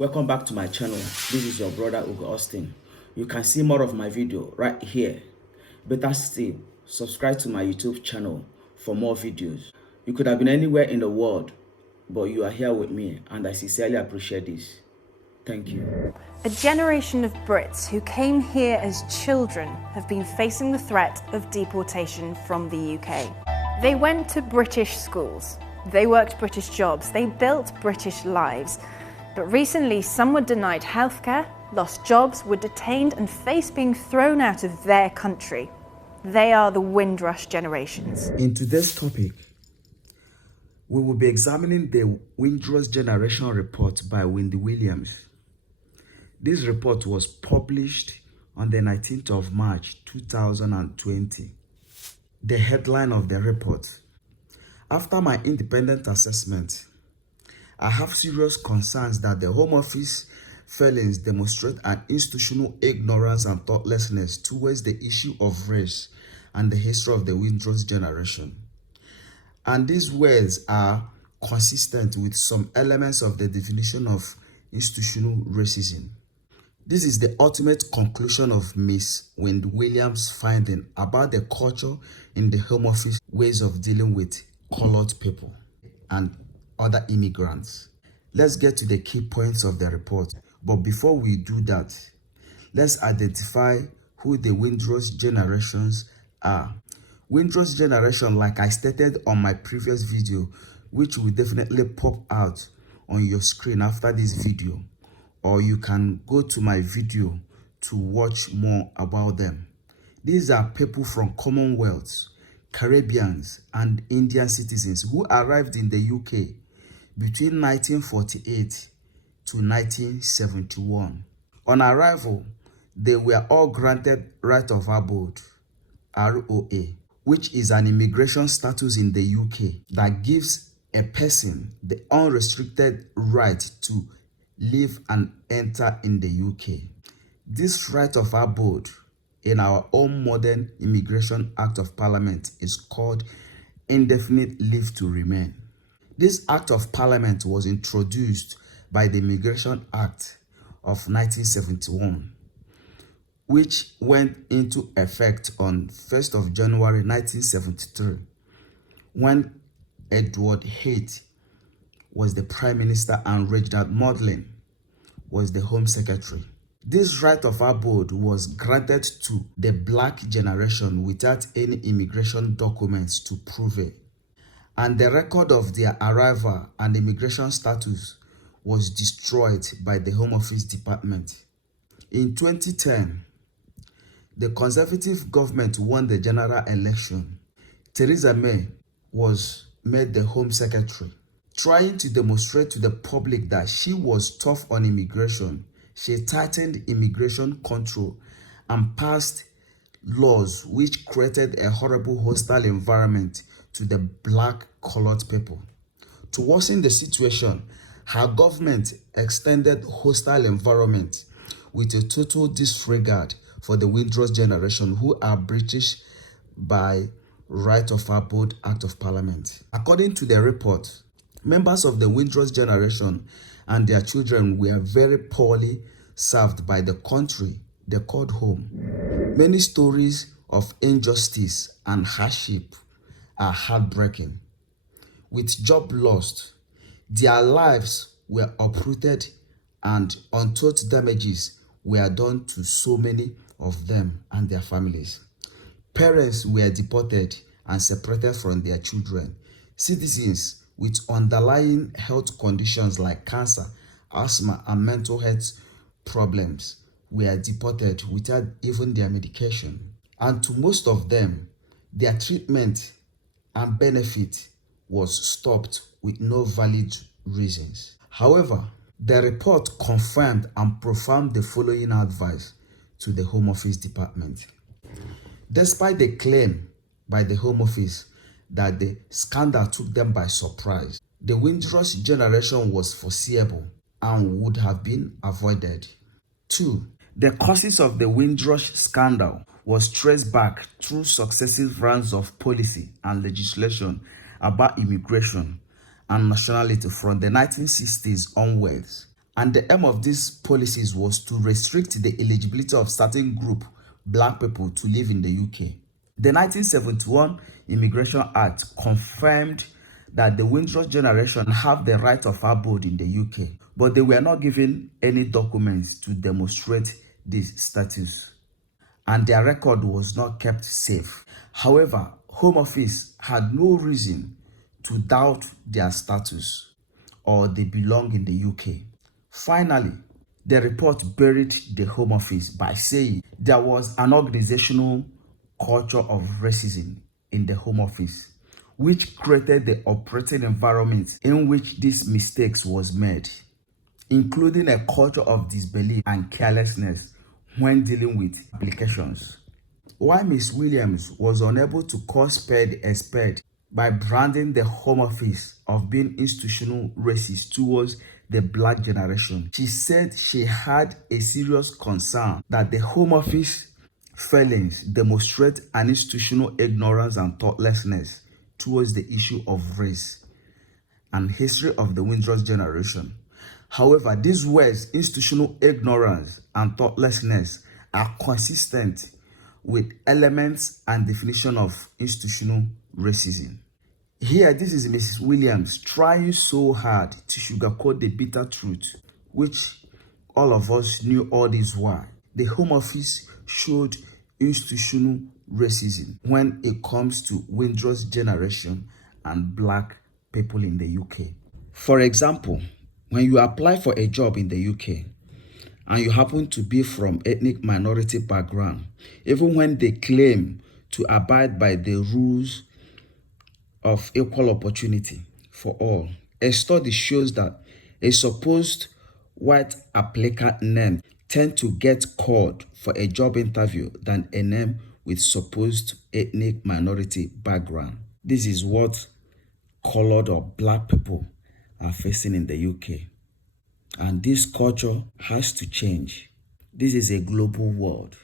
Welcome back to my channel. This is your brother Ugo Austin. You can see more of my video right here. Better still, subscribe to my YouTube channel for more videos. You could have been anywhere in the world, but you are here with me, and I sincerely appreciate this. Thank you. A generation of Brits who came here as children have been facing the threat of deportation from the UK. They went to British schools, they worked British jobs, they built British lives. But recently, some were denied healthcare, lost jobs, were detained and faced being thrown out of their country. They are the Windrush generations. In today's topic, we will be examining the Windrush Generation Report by Wendy Williams. This report was published on the 19th of March 2020. The headline of the report: after my independent assessment, I have serious concerns that the Home Office filings demonstrate an institutional ignorance and thoughtlessness towards the issue of race and the history of the Windrush generation. And these words are consistent with some elements of the definition of institutional racism. This is the ultimate conclusion of Ms. Wendy Williams' finding about the culture in the Home Office ways of dealing with colored people and other immigrants. Let's get to the key points of the report. But before we do that, let's identify who the Windrush generations are. Windrush generation, like I stated on my previous video, which will definitely pop out on your screen after this video, or you can go to my video to watch more about them. These are people from Commonwealth, Caribbeans, and Indian citizens who arrived in the UK between 1948 to 1971. On arrival, they were all granted right of abode, ROA, which is an immigration status in the UK that gives a person the unrestricted right to live and enter in the UK. This right of abode in our own modern Immigration Act of Parliament is called indefinite leave to remain. This Act of Parliament was introduced by the Immigration Act of 1971, which went into effect on 1st of January 1973, when Edward Heath was the Prime Minister and Reginald Maudlin was the Home Secretary. This right of abode was granted to the black generation without any immigration documents to prove it, and the record of their arrival and immigration status was destroyed by the Home Office Department. In 2010, the Conservative government won the general election. Theresa May was made the Home Secretary. Trying to demonstrate to the public that she was tough on immigration, she tightened immigration control and passed laws which created a horrible hostile environment to the black colored people. To worsen the situation, her government extended hostile environment with a total disregard for the Windrush generation, who are British by right of abode Act of Parliament. According to the report, members of the Windrush generation and their children were very poorly served by the country they called home. Many stories of injustice and hardship are heartbreaking. With job lost, their lives were uprooted and untold damages were done to so many of them and their families. Parents were deported and separated from their children. Citizens with underlying health conditions like cancer, asthma, and mental health problems were deported without even their medication. And to most of them, their treatment and benefit was stopped with no valid reasons. However, the report confirmed and profound the following advice to the Home Office Department. Despite the claim by the Home Office that the scandal took them by surprise, the Windrush generation was foreseeable and would have been avoided. 2. The causes of the Windrush scandal was traced back through successive rounds of policy and legislation about immigration and nationality from the 1960s onwards, And the aim of these policies was to restrict the eligibility of certain group, black people, to live in the UK. The 1971 Immigration Act confirmed that the Windrush generation have the right of abode in the UK, but they were not given any documents to demonstrate this status, and their record was not kept safe. However, Home Office had no reason to doubt their status or they belong in the UK. Finally, the report buried the Home Office by saying there was an organizational culture of racism in the Home Office, which created the operating environment in which these mistakes was made, including a culture of disbelief and carelessness when dealing with applications. Why Miss Williams was unable to call spade a spade by branding the Home Office of being institutional racist towards the black generation, she said she had a serious concern that the Home Office failings demonstrate an institutional ignorance and thoughtlessness towards the issue of race and history of the Windrush generation. However, these words, institutional ignorance and thoughtlessness, are consistent with elements and definition of institutional racism. Here, this is Mrs. Williams trying so hard to sugarcoat the bitter truth, which all of us knew all this while. The Home Office showed institutional racism when it comes to Windrush generation and black people in the UK. For example, when you apply for a job in the UK and you happen to be from ethnic minority background, even when they claim to abide by the rules of equal opportunity for all, a study shows that a supposed white applicant name tend to get called for a job interview than a name with supposed ethnic minority background. This is what colored or black people are facing in the UK. And this culture has to change. This is a global world.